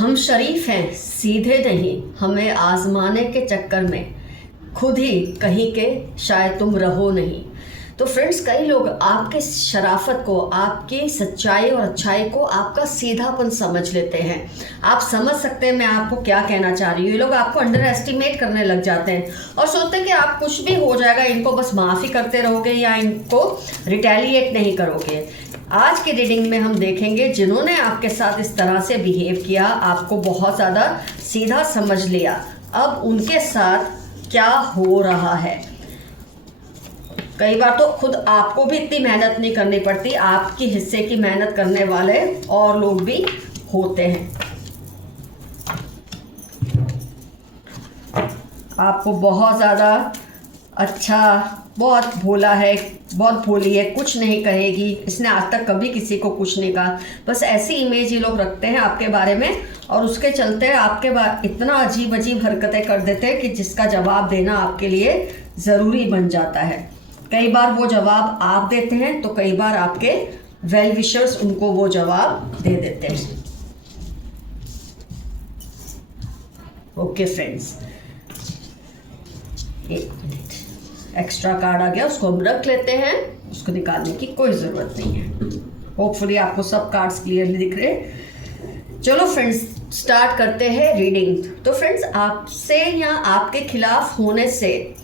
हम शरीफ हैं, सीधे नहीं, हमें आजमाने के चक्कर में खुद ही कहीं के शायद तुम रहो नहीं। तो फ्रेंड्स, कई लोग आपके शराफत को, आपकी सच्चाई और अच्छाई को, आपका सीधापन समझ लेते हैं। आप समझ सकते हैं मैं आपको क्या कहना चाह रही हूँ। ये लोग आपको अंडर एस्टिमेट करने लग जाते हैं और सोचते हैं कि आप कुछ भी हो जाएगा, इनको बस माफ़ी करते रहोगे या इनको रिटेलिएट नहीं करोगे। आज की रीडिंग में हम देखेंगे जिन्होंने आपके साथ इस तरह से बिहेव किया, आपको बहुत ज़्यादा सीधा समझ लिया, अब उनके साथ क्या हो रहा है। कई बार तो खुद आपको भी इतनी मेहनत नहीं करनी पड़ती, आपकी हिस्से की मेहनत करने वाले और लोग भी होते हैं। आपको बहुत ज़्यादा अच्छा, बहुत भोला है, बहुत भोली है, कुछ नहीं कहेगी, इसने आज तक कभी किसी को कुछ नहीं कहा, बस ऐसी इमेज ये लोग रखते हैं आपके बारे में और उसके चलते आपके बारे इतना अजीब अजीब हरकतें कर देते हैं कि जिसका जवाब देना आपके लिए ज़रूरी बन जाता है। कई बार वो जवाब आप देते हैं तो कई बार आपके वेल विशर्स उनको वो जवाब दे देते हैं। ओके फ्रेंड्स, एक मिनट, एक्स्ट्रा कार्ड आ गया, उसको हम रख लेते हैं, उसको निकालने की कोई ज़रूरत नहीं है। होपफुली आपको सब कार्ड्स क्लियरली दिख रहे हैं। चलो फ्रेंड्स, स्टार्ट करते हैं रीडिंग। तो फ्रेंड्स, आपसे या आपके खिलाफ होने से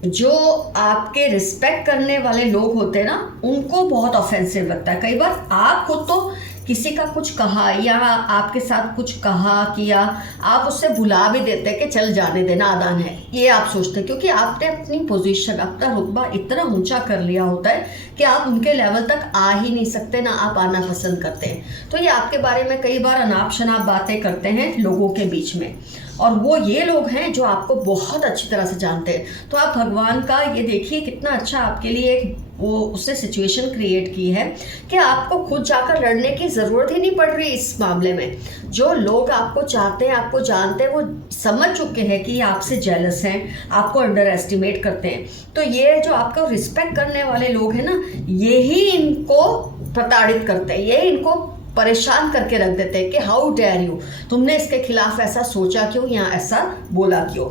जो आपके रिस्पेक्ट करने वाले लोग होते हैं ना, उनको बहुत ऑफेंसिव लगता है। कई बार आप खुद तो किसी का कुछ कहा या आपके साथ कुछ कहा किया, आप उससे भुला भी देते हैं कि चल जाने देना, आदान है, ये आप सोचते हैं, क्योंकि आपने अपनी पोजीशन, अपना रुतबा इतना ऊंचा कर लिया होता है कि आप उनके लेवल तक आ ही नहीं सकते, ना आप आना पसंद करते हैं। तो ये आपके बारे में कई बार अनाप शनाप बातें करते हैं लोगों के बीच में, और वो ये लोग हैं जो आपको बहुत अच्छी तरह से जानते हैं। तो आप भगवान का ये देखिए कितना अच्छा आपके लिए एक वो उससे सिचुएशन क्रिएट की है कि आपको खुद जाकर लड़ने की ज़रूरत ही नहीं पड़ रही इस मामले में। जो लोग आपको चाहते हैं, आपको जानते हैं, वो समझ चुके हैं कि ये आपसे जेलस हैं, आपको अंडर एस्टिमेट करते हैं। तो ये जो आपको रिस्पेक्ट करने वाले लोग हैं ना, यही इनको प्रताड़ित करते हैं, ये इनको परेशान करके रख देते हैं कि हाउ डेयर यू, तुमने इसके खिलाफ ऐसा सोचा क्यों या ऐसा बोला क्यों।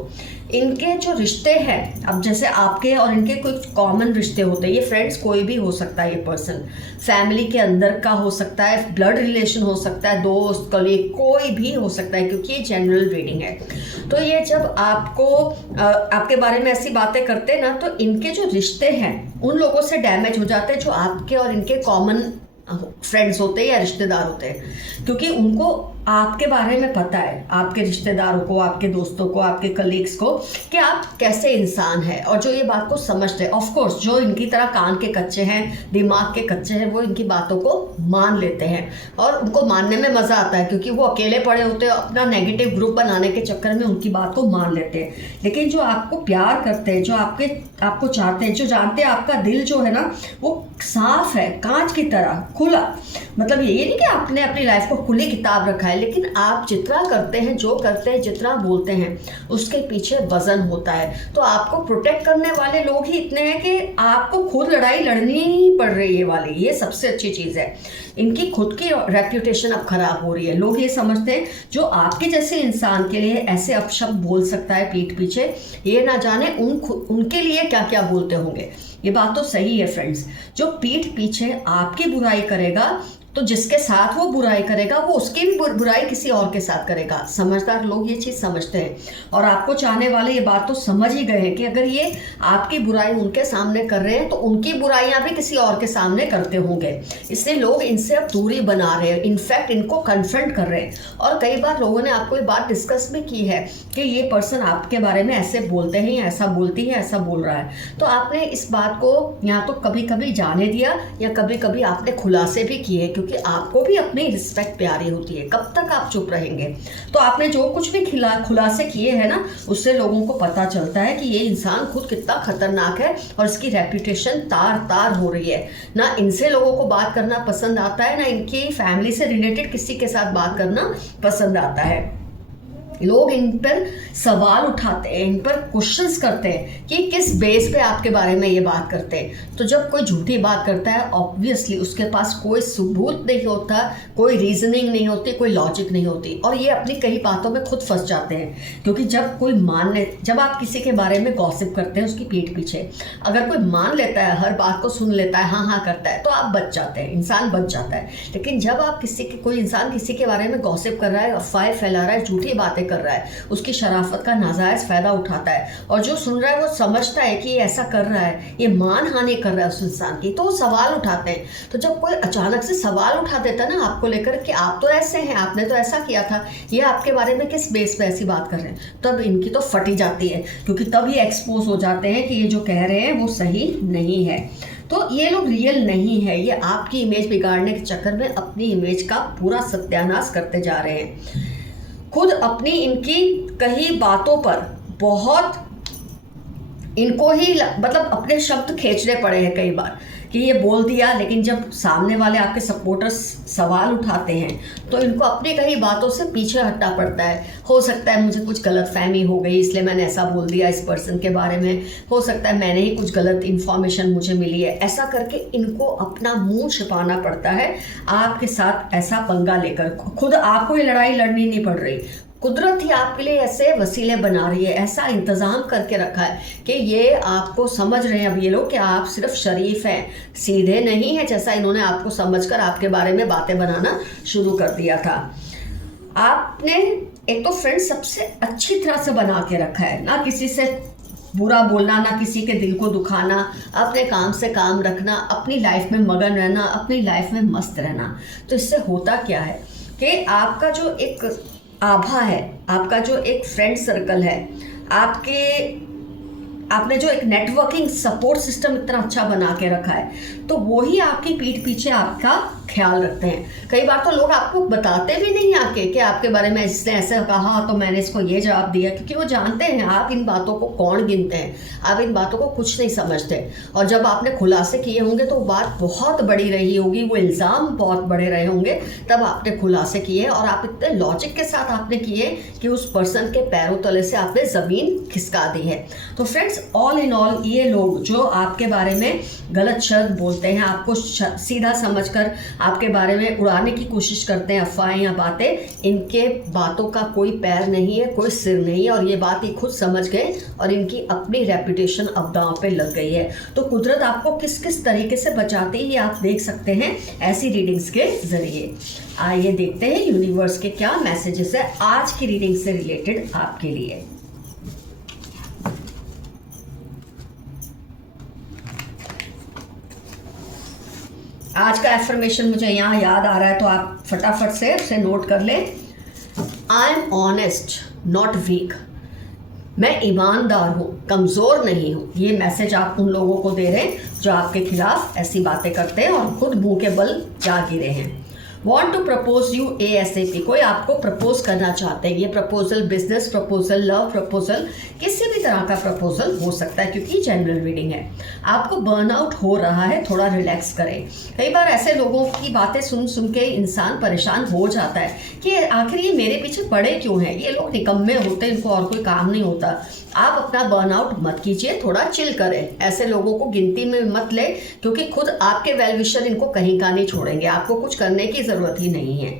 इनके जो रिश्ते हैं, अब जैसे आपके और इनके कुछ कॉमन रिश्ते होते हैं, ये फ्रेंड्स कोई भी हो सकता है, ये पर्सन फैमिली के अंदर का हो सकता है, ब्लड रिलेशन हो सकता है, दोस्त कलीग कोई भी हो सकता है, क्योंकि ये जनरल रीडिंग है। तो ये जब आपको आपके बारे में ऐसी बातें करते हैं ना, तो इनके जो रिश्ते हैं उन लोगों से डैमेज हो जाते हैं जो आपके और इनके कॉमन फ्रेंड्स होते हैं या रिश्तेदार होते हैं, क्योंकि उनको आपके बारे में पता है, आपके रिश्तेदारों को, आपके दोस्तों को, आपके कलीग्स को, कि आप कैसे इंसान हैं, और जो ये बात को समझते हैं। ऑफ कोर्स जो इनकी तरह कान के कच्चे हैं, दिमाग के कच्चे हैं, वो इनकी बातों को मान लेते हैं और उनको मानने में मज़ा आता है, क्योंकि वो अकेले पड़े होते हैं, अपना नेगेटिव ग्रुप बनाने के चक्कर में उनकी बात को मान लेते हैं। लेकिन जो आपको प्यार करते हैं, जो आपको चाहते हैं, जो जानते हैं आपका दिल जो है ना वो साफ है, कांच की तरह खुला, मतलब ये नहीं कि आपने अपनी लाइफ को खुली किताब रखा है, लेकिन आप जितना करते हैं, जो करते हैं, जितना बोलते हैं, उसके पीछे वजन होता है। तो आपको प्रोटेक्ट करने वाले लोग ही इतने हैं कि आपको खुद लड़ाई लड़नी ही पड़ रही है वाली, ये सबसे अच्छी चीज़ है। इनकी खुद की रेप्यूटेशन अब खराब हो रही है। लोग ये समझते हैं जो आपके जैसे इंसान के लिए ऐसे अपशब्द बोल सकता है पीठ पीछे, ये ना जाने उनके लिए क्या क्या बोलते होंगे। ये बात तो सही है फ्रेंड्स, जो पीठ पीछे आपकी बुराई करेगा, तो जिसके साथ वो बुराई करेगा वो उसकी भी बुराई किसी और के साथ करेगा। समझदार लोग ये चीज़ समझते हैं, और आपको चाहने वाले ये बात तो समझ ही गए हैं कि अगर ये आपकी बुराई उनके सामने कर रहे हैं तो उनकी बुराइयां भी किसी और के सामने करते होंगे, इसलिए लोग इनसे अब दूरी बना रहे हैं, इनफैक्ट इनको कन्फ्रंट कर रहे हैं। और कई बार लोगों ने आपको ये बात डिस्कस भी की है कि ये पर्सन आपके बारे में ऐसे बोलते हैं या ऐसा बोलती है, ऐसा बोल रहा है। तो आपने इस बात को या तो कभी कभी जाने दिया या कभी कभी आपने खुलासे भी किए, क्योंकि आपको भी अपनी रिस्पेक्ट प्यारी होती है। कब तक आप चुप रहेंगे? तो आपने जो कुछ भी खुलासे किए हैं ना, उससे लोगों को पता चलता है कि ये इंसान खुद कितना खतरनाक है और इसकी रेपुटेशन तार तार हो रही है। ना इनसे लोगों को बात करना पसंद आता है, ना इनकी फैमिली से रिलेटेड किसी के साथ बात करना पसंद आता है। लोग इन पर सवाल उठाते हैं, इन पर क्वेश्चंस करते हैं कि किस बेस पे आपके बारे में ये बात करते हैं। तो जब कोई झूठी बात करता है ऑब्वियसली उसके पास कोई सबूत नहीं होता, कोई रीजनिंग नहीं होती, कोई लॉजिक नहीं होती, और ये अपनी कई बातों में खुद फंस जाते हैं। क्योंकि जब आप किसी के बारे में गॉसिप करते हैं उसकी पीठ पीछे, अगर कोई मान लेता है, हर बात को सुन लेता है, हाँ हाँ करता है, तो आप बच जाते हैं, इंसान बच जाता है। लेकिन जब आप कोई इंसान किसी के बारे में गॉसिप कर रहा है, अफवाहें फैला रहा है, झूठी बातें कर रहा है, उसकी शराफत का नाजायज फायदा उठाता है, और जो सुन रहा है वो समझता है कि ये ऐसा कर रहा है, ये मान हानि कर रहा है उस इंसान की, तो वो सवाल उठाते हैं। तो जब कोई अचानक से सवाल उठा देता है ना आपको लेकर कि आप तो ऐसे हैं, आपने तो ऐसा किया था, ये आपके बारे में किस बेस पे ऐसी बात कर रहे हैं, तब इनकी तो फटी जाती है। क्योंकि तब ये एक्सपोज हो जाते हैं कि ये जो कह रहे हैं वो सही नहीं है। तो ये लोग रियल नहीं है, ये आपकी इमेज बिगाड़ने के चक्कर में अपनी इमेज का पूरा सत्यानाश करते जा रहे हैं। खुद अपनी इनकी कई बातों पर बहुत इनको ही मतलब अपने शब्द खींचने पड़े हैं कई बार कि ये बोल दिया, लेकिन जब सामने वाले आपके सपोर्टर्स सवाल उठाते हैं तो इनको अपनी कई बातों से पीछे हटना पड़ता है। हो सकता है मुझे कुछ गलतफहमी हो गई इसलिए मैंने ऐसा बोल दिया इस पर्सन के बारे में, हो सकता है मैंने ही कुछ गलत इन्फॉर्मेशन मुझे मिली है, ऐसा करके इनको अपना मुंह छिपाना पड़ता है आपके साथ ऐसा पंगा लेकर। खुद आपको ये लड़ाई लड़नी नहीं पड़ रही, कुदरत ही आपके लिए ऐसे वसीले बना रही है, ऐसा इंतज़ाम करके रखा है कि ये आपको समझ रहे हैं अब ये लोग कि आप सिर्फ शरीफ हैं, सीधे नहीं हैं, जैसा इन्होंने आपको समझकर आपके बारे में बातें बनाना शुरू कर दिया था। आपने एक तो फ्रेंड सबसे अच्छी तरह से बना के रखा है, ना किसी से बुरा बोलना, ना किसी के दिल को दुखाना, अपने काम से काम रखना, अपनी लाइफ में मगन रहना, अपनी लाइफ में मस्त रहना। तो इससे होता क्या है कि आपका जो एक आभा है, आपका जो एक फ्रेंड सर्कल है, आपने जो एक नेटवर्किंग सपोर्ट सिस्टम इतना अच्छा बना के रखा है, तो वो ही आपकी पीठ पीछे आपका ख्याल रखते हैं। कई बार तो लोग आपको बताते भी नहीं आके कि आपके बारे में इसने ऐसे कहा तो मैंने इसको ये जवाब दिया, क्योंकि वो जानते हैं आप इन बातों को कौन गिनते हैं, आप इन बातों को कुछ नहीं समझते। और जब आपने खुलासे किए होंगे तो बात बहुत बड़ी रही होगी, वो इल्ज़ाम बहुत बड़े रहे होंगे, तब आपने खुलासे किए और आप इतने लॉजिक के साथ आपने किए कि उस पर्सन के पैरों तले से आपने ज़मीन खिसका दी है। तो फ्रेंड्स ऑल इन ऑल ये लोग जो आपके बारे में गलत शब्द बोलते हैं, आपको सीधा समझकर आपके बारे में उड़ाने की कोशिश करते हैं अफवाहें या बातें, इनके बातों का कोई पैर नहीं है, कोई सिर नहीं है, और ये बात ये खुद समझ गए और इनकी अपनी रेपुटेशन अब दांव पे लग गई है। तो कुदरत आपको किस किस तरीके से बचाती है ये आप देख सकते हैं ऐसी रीडिंग्स के जरिए। आइए देखते हैं यूनिवर्स के क्या मैसेजेस है आज की रीडिंग से रिलेटेड आपके लिए। आज का एफर्मेशन मुझे यहाँ याद आ रहा है तो आप फटाफट से उसे नोट कर लें। I am honest not weak, मैं ईमानदार हूँ, कमज़ोर नहीं हूँ। ये मैसेज आप उन लोगों को दे रहे हैं जो आपके खिलाफ ऐसी बातें करते हैं और खुद मुंह के बल जा गिरे हैं। Want to propose you ASAP, कोई आपको प्रपोज करना चाहते हैं। ये proposal business proposal, love proposal, किसी भी तरह का प्रपोजल हो सकता है क्योंकि जनरल रीडिंग है। आपको बर्नआउट हो रहा है, थोड़ा रिलैक्स करें। कई बार ऐसे लोगों की बातें सुन सुन के इंसान परेशान हो जाता है कि आखिर ये मेरे पीछे पड़े क्यों हैं, ये लोग निकम्मे होते हैं, इनको और कोई काम नहीं होता। आप अपना बर्नआउट मत कीजिए, थोड़ा चिल करें, ऐसे लोगों को गिनती में मत ले क्योंकि खुद आपके वेल विशर इनको कहीं का नहीं छोड़ेंगे, आपको कुछ करने की ज़रूरत ही नहीं है।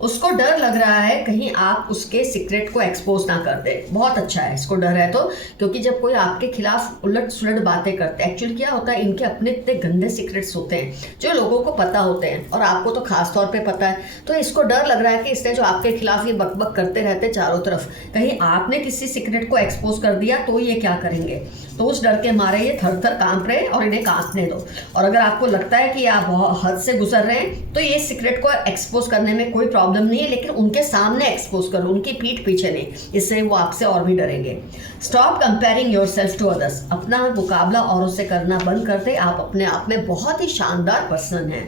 उसको डर लग रहा है कहीं आप उसके सीक्रेट को एक्सपोज ना कर दे, बहुत अच्छा है इसको डर है तो, क्योंकि जब कोई आपके खिलाफ उलट सुलट बातें करते हैं, एक्चुअली क्या होता है इनके अपने इतने गंदे सीक्रेट्स होते हैं जो लोगों को पता होते हैं और आपको तो खास तौर पे पता है। तो इसको डर लग रहा है कि इसने जो आपके खिलाफ ये बकबक करते रहते चारों तरफ, कहीं आपने किसी सीक्रेट को एक्सपोज कर दिया तो ये क्या करेंगे। तो उस डर के मारे ये थर थर कांप रहे हैं और इन्हें कांपने दो। और अगर आपको लगता है कि आप बहुत हद से गुजर रहे हैं तो ये सीक्रेट को एक्सपोज करने में कोई प्रॉब्लम नहीं है, लेकिन उनके सामने एक्सपोज करो, उनकी पीठ पीछे नहीं, इससे वो आपसे और भी डरेंगे। Stop comparing yourself to others, अपना मुकाबला औरों से करना बंद कर दे। आप अपने आप में बहुत ही शानदार पर्सन हैं।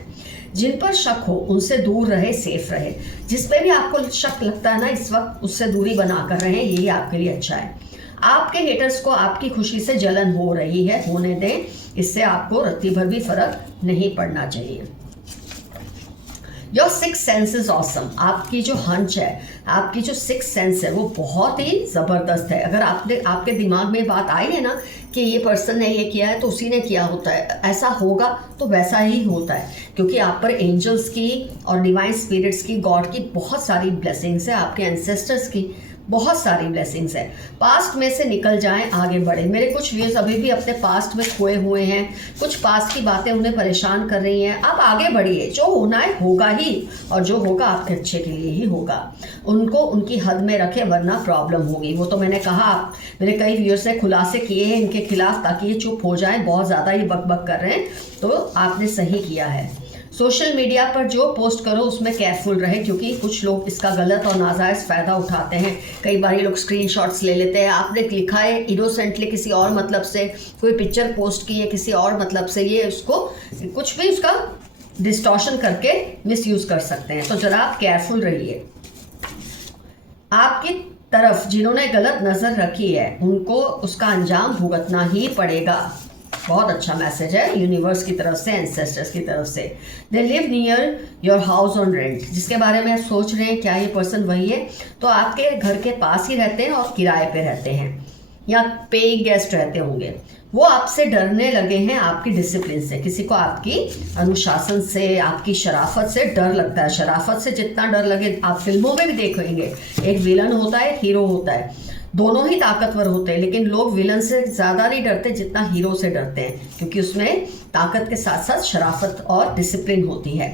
जिन पर शक हो उनसे दूर रहे, सेफ रहे। जिस पे भी आपको शक लगता है ना इस वक्त, उससे दूरी बना कर रहे हैं, यही आपके लिए अच्छा है। आपके हेटर्स को आपकी खुशी से जलन हो रही है, होने दें, इससे आपको रत्ती भर भी फर्क नहीं पड़ना चाहिए। Your six sense is awesome. आपकी जो हंच है, आपकी जो सिक्स सेंस है वो बहुत ही ज़बरदस्त है। अगर आपके दिमाग में बात आई है ना कि ये पर्सन ने ये किया है तो उसी ने किया होता है, ऐसा होगा तो वैसा ही होता है, क्योंकि आप पर एंजल्स की और डिवाइन स्पिरिट्स की, गॉड की बहुत सारी ब्लेसिंग्स है, आपके एंसेस्टर्स की बहुत सारी ब्लेसिंग्स है। पास्ट में से निकल जाएं, आगे बढ़े। मेरे कुछ व्यूअर्स अभी भी अपने पास्ट में खोए हुए हैं, कुछ पास्ट की बातें उन्हें परेशान कर रही हैं। आप आगे बढ़िए, जो होना है होगा ही, और जो होगा आपके अच्छे के लिए ही होगा। उनको उनकी हद में रखें, वरना प्रॉब्लम होगी। वो तो मैंने कहा, मेरे कई व्यूअर्स ने खुलासे किए हैं इनके खिलाफ, ताकि ये चुप हो जाएं, बहुत ज़्यादा ही बकबक कर रहे हैं। तो आपने सही किया है। सोशल मीडिया पर जो पोस्ट करो उसमें केयरफुल रहे, क्योंकि कुछ लोग इसका गलत और नाजायज़ फ़ायदा उठाते हैं। कई बार ये लोग स्क्रीनशॉट्स ले लेते हैं। आपने लिखा है इनोसेंटली किसी और मतलब से, कोई पिक्चर पोस्ट की है किसी और मतलब से, ये उसको कुछ भी उसका डिस्टॉर्शन करके मिसयूज़ कर सकते हैं। तो ज़रा आप केयरफुल रहिए। आपकी तरफ जिन्होंने गलत नज़र रखी है उनको उसका अंजाम भुगतना ही पड़ेगा। बहुत अच्छा मैसेज है यूनिवर्स की तरफ से, एंसेस्टर्स की तरफ से। They live near your house on rent. जिसके बारे में आप सोच रहे हैं क्या ये पर्सन वही है, तो आपके घर के पास ही रहते हैं और किराए पे रहते हैं या पेइंग गेस्ट रहते होंगे। वो आपसे डरने लगे हैं, आपकी डिसिप्लिन से। किसी को आपकी अनुशासन से, आपकी शराफत से डर लगता है। शराफत से जितना डर लगे, आप फिल्मों में भी देखेंगे, एक विलन होता है, एक हीरो होता है, दोनों ही ताकतवर होते हैं, लेकिन लोग विलन से ज़्यादा नहीं डरते जितना हीरो से डरते हैं, क्योंकि उसमें ताकत के साथ साथ शराफत और डिसिप्लिन होती है।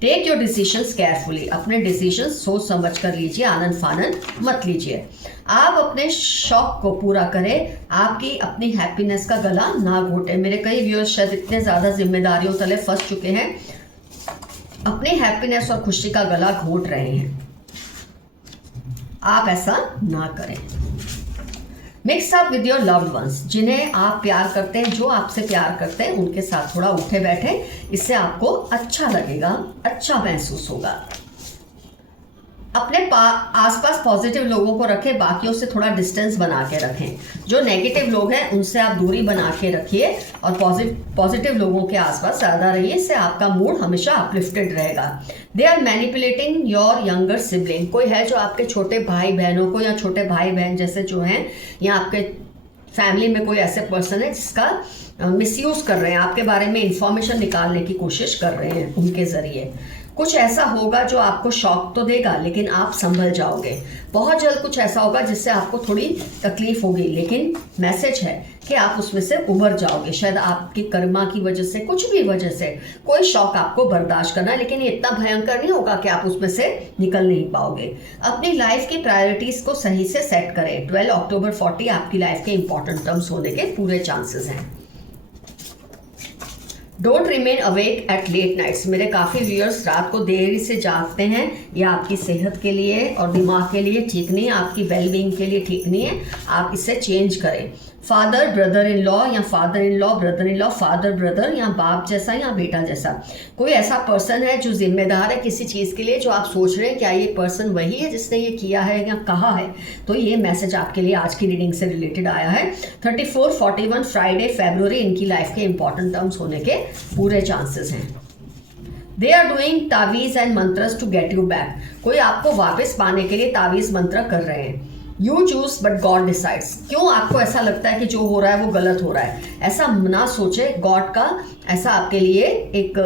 Take your decisions carefully. अपने डिसीजंस सोच समझ कर लीजिए, आनंद फानन मत लीजिए। आप अपने शौक को पूरा करें, आपकी अपनी हैप्पीनेस का गला ना घोटे। मेरे कई व्यूअर्स शायद इतने ज़्यादा जिम्मेदारियों तले फंस चुके हैं, अपनी हैप्पीनेस और खुशी का गला घोट रहे हैं। आप ऐसा ना करें। Mix up with your loved ones. जिन्हें आप प्यार करते हैं, जो आपसे प्यार करते हैं, उनके साथ थोड़ा उठे बैठे। इससे आपको अच्छा लगेगा, अच्छा महसूस होगा। अपने आसपास पॉजिटिव लोगों को रखें, बाकियों से थोड़ा डिस्टेंस बना के रखें। जो नेगेटिव लोग हैं उनसे आप दूरी बना के रखिए और पॉजिटिव लोगों के आसपास ज़्यादा रहिए। इससे आपका मूड हमेशा अपलिफ्टेड रहेगा। They are manipulating your younger sibling. कोई है जो आपके छोटे भाई बहनों को, या छोटे भाई बहन जैसे जो हैं, या आपके फैमिली में कोई ऐसे पर्सन है जिसका मिसयूज़ कर रहे हैं, आपके बारे में इंफॉर्मेशन निकालने की कोशिश कर रहे हैं उनके ज़रिए। कुछ ऐसा होगा जो आपको शॉक तो देगा, लेकिन आप संभल जाओगे। बहुत जल्द कुछ ऐसा होगा जिससे आपको थोड़ी तकलीफ होगी, लेकिन मैसेज है कि आप उसमें से उभर जाओगे। शायद आपकी कर्मा की वजह से, कुछ भी वजह से कोई शॉक आपको बर्दाश्त करना है, लेकिन ये इतना भयंकर नहीं होगा कि आप उसमें से निकल नहीं पाओगे। अपनी लाइफ की प्रायोरिटीज़ को सही से सेट करें। 12 अक्टूबर 40 आपकी लाइफ के इंपॉर्टेंट टर्म्स होने के पूरे चांसेस हैं। Don't remain awake at late nights. मेरे काफ़ी व्यूअर्स रात को देरी से जागते हैं, यह आपकी सेहत के लिए और दिमाग के लिए ठीक नहीं है, आपकी वेलबींग के लिए ठीक नहीं है। आप इसे चेंज करें। फादर ब्रदर इन लॉ या father in law brother in law, father brother या बाप जैसा या बेटा जैसा कोई ऐसा पर्सन है जो जिम्मेदार है किसी चीज़ के लिए, जो आप सोच रहे हैं क्या ये पर्सन वही है जिसने ये किया है या कहा है, तो ये मैसेज आपके लिए आज की रीडिंग से रिलेटेड आया है। 34, 41 फ्राइडे फरवरी इनकी लाइफ के इंपॉर्टेंट टर्म्स होने के पूरे चांसेस हैं। दे आर डूइंग तावीज़ and mantras to get you back. कोई आपको वापस पाने के लिए तावीज़ मंत्र कर रहे हैं। You choose but God decides. क्यों आपको ऐसा लगता है कि जो हो रहा है वो गलत हो रहा है, ऐसा ना सोचे। गॉड का ऐसा आपके लिए एक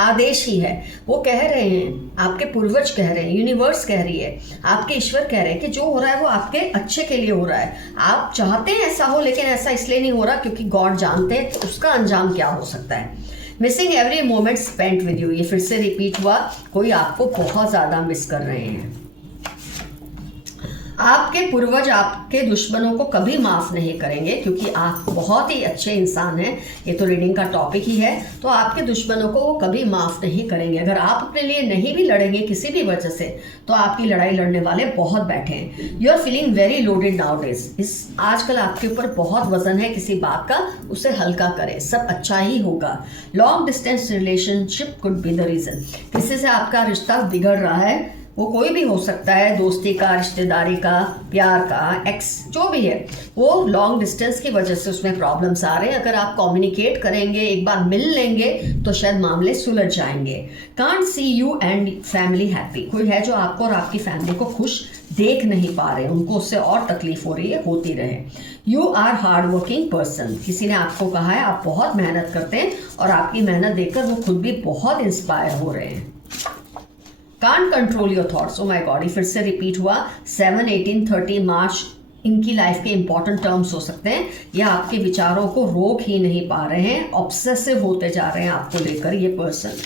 आदेश ही है। वो कह रहे हैं, आपके पूर्वज कह रहे हैं, यूनिवर्स कह रही है, आपके ईश्वर कह रहे हैं कि जो हो रहा है वो आपके अच्छे के लिए हो रहा है। आप चाहते हैं ऐसा हो, लेकिन ऐसा इसलिए नहीं हो रहा क्योंकि गॉड जानते हैं उसका अंजाम क्या हो सकता है। Missing every moment spent with you. ये फिर से रिपीट हुआ, कोई आपको बहुत ज़्यादा मिस कर रहे हैं। आपके पूर्वज आपके दुश्मनों को कभी माफ़ नहीं करेंगे, क्योंकि आप बहुत ही अच्छे इंसान हैं। ये तो रीडिंग का टॉपिक ही है। तो आपके दुश्मनों को वो कभी माफ़ नहीं करेंगे। अगर आप अपने लिए नहीं भी लड़ेंगे किसी भी वजह से, तो आपकी लड़ाई लड़ने वाले बहुत बैठे हैं। You are feeling very loaded nowadays. इस आजकल आपके ऊपर बहुत वजन है किसी बात का, उसे हल्का करें, सब अच्छा ही होगा। Long distance relationship could be the reason. किसी से आपका रिश्ता बिगड़ रहा है, वो कोई भी हो सकता है, दोस्ती का, रिश्तेदारी का, प्यार का, एक्स, जो भी है, वो लॉन्ग डिस्टेंस की वजह से उसमें प्रॉब्लम्स आ रहे हैं। अगर आप कम्युनिकेट करेंगे, एक बार मिल लेंगे तो शायद मामले सुलझ जाएंगे। Can't see you and family happy, कोई है जो आपको और आपकी फैमिली को खुश देख नहीं पा रहे, उनको उससे और तकलीफ हो रही है, होती रहे। You are hard working person, किसी ने आपको कहा है आप बहुत मेहनत करते हैं और आपकी मेहनत देखकर वो खुद भी बहुत इंस्पायर हो रहे हैं। Can't control your thoughts, oh my God, ये फिर से रिपीट हुआ। 7, 18, 30 मार्च इनकी लाइफ के इंपॉर्टेंट टर्म्स हो सकते हैं, या आपके विचारों को रोक ही नहीं पा रहे हैं, ऑब्सेसिव होते जा रहे हैं आपको लेकर ये person.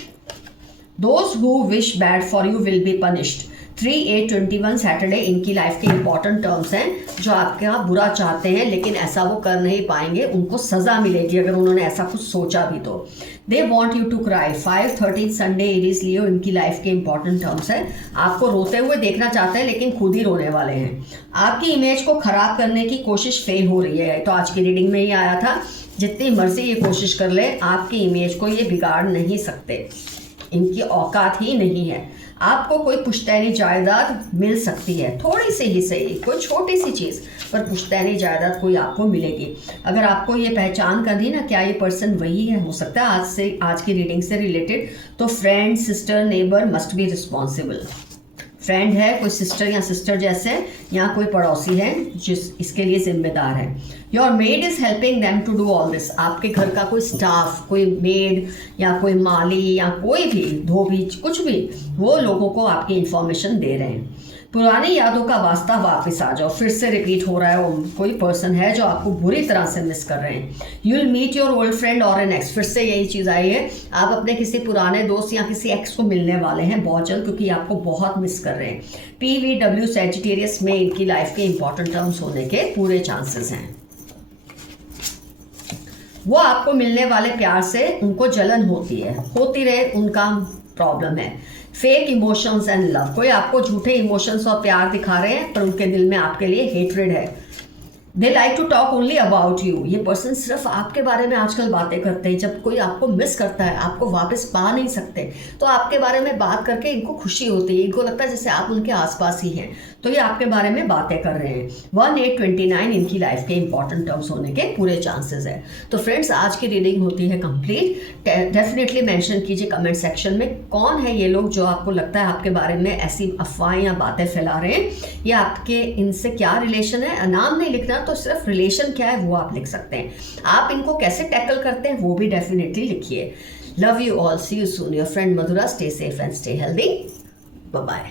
Those who wish bad for you will be punished. 3/8/21 Saturday इनकी लाइफ के इंपॉर्टेंट टर्म्स हैं, जो आपके यहाँ बुरा चाहते हैं लेकिन ऐसा वो कर नहीं पाएंगे, उनको सजा मिलेगी अगर उन्होंने ऐसा कुछ सोचा भी तो। They want you to cry. 5/13 Sunday Aries Leo इनकी लाइफ के इंपॉर्टेंट टर्म्स है, आपको रोते हुए देखना चाहते हैं लेकिन खुद ही रोने वाले हैं। आपकी इमेज को खराब करने की कोशिश फेल हो रही है, तो आज की रीडिंग में ही आया था, जितनी मर्जी ये कोशिश कर ले आपकी इमेज को ये बिगाड़ नहीं सकते, इनकी औकात ही नहीं है। आपको कोई पुश्तैनी जायदाद मिल सकती है, थोड़ी सी ही सही, कोई छोटी सी चीज़, पर पुश्तैनी जायदाद कोई आपको मिलेगी। अगर आपको ये पहचान करनी ना क्या ये पर्सन वही है, हो सकता है आज की रीडिंग से रिलेटेड, तो friend, sister, neighbour must be responsible. Friend है, कोई सिस्टर या सिस्टर जैसे, या कोई पड़ोसी है जिस इसके लिए जिम्मेदार है। Your maid is helping them to do all this, आपके घर का कोई स्टाफ, कोई मेड या कोई माली या कोई भी धोबी, कुछ भी, वो लोगों को आपकी इन्फॉर्मेशन दे रहे हैं। पुरानी यादों का वास्ता वापस आ जाओ, फिर से रिपीट हो रहा है, वो कोई पर्सन है जो आपको बुरी तरह से मिस कर रहे हैं। You will meet your old friend और एन एक्स, फिर से यही चीज़ आई है, आप अपने किसी पुराने दोस्त या किसी एक्स को मिलने वाले हैं बहुत जल्द, क्योंकि आपको बहुत मिस कर रहे हैं। PVW सैजिटेरियस में इनकी लाइफ के इंपॉर्टेंट टर्म्स होने के पूरे चांसेस हैं। वो आपको मिलने वाले प्यार से उनको जलन होती है, होती रहे, उनका प्रॉब्लम है। फेक इमोशंस एंड लव, कोई आपको झूठे इमोशंस और प्यार दिखा रहे हैं पर उनके दिल में आपके लिए हेट्रेड है। They like to talk only about you, ये पर्सन सिर्फ आपके बारे में आजकल बातें करते हैं। जब कोई आपको मिस करता है, आपको वापस पा नहीं सकते, तो आपके बारे में बात करके इनको खुशी होती है, इनको लगता है जैसे आप उनके आसपास ही हैं, तो ये आपके बारे में बातें कर रहे हैं। 1/8/29 इनकी लाइफ के इंपॉर्टेंट टर्म्स होने के पूरे चांसेस है। तो फ्रेंड्स, आज की रीडिंग होती है कंप्लीट। डेफिनेटली मेंशन कीजिए कमेंट सेक्शन में कौन है ये लोग जो आपको लगता है आपके बारे में ऐसी अफवाहें या बातें फैला रहे हैं, या आपके इनसे क्या रिलेशन है। नाम नहीं लिखना, तो सिर्फ रिलेशन क्या है वो आप लिख सकते हैं। आप इनको कैसे टैकल करते हैं वो भी डेफिनेटली लिखिए। Love you all, see you soon, your friend Madhura. Stay safe and stay healthy, bye bye.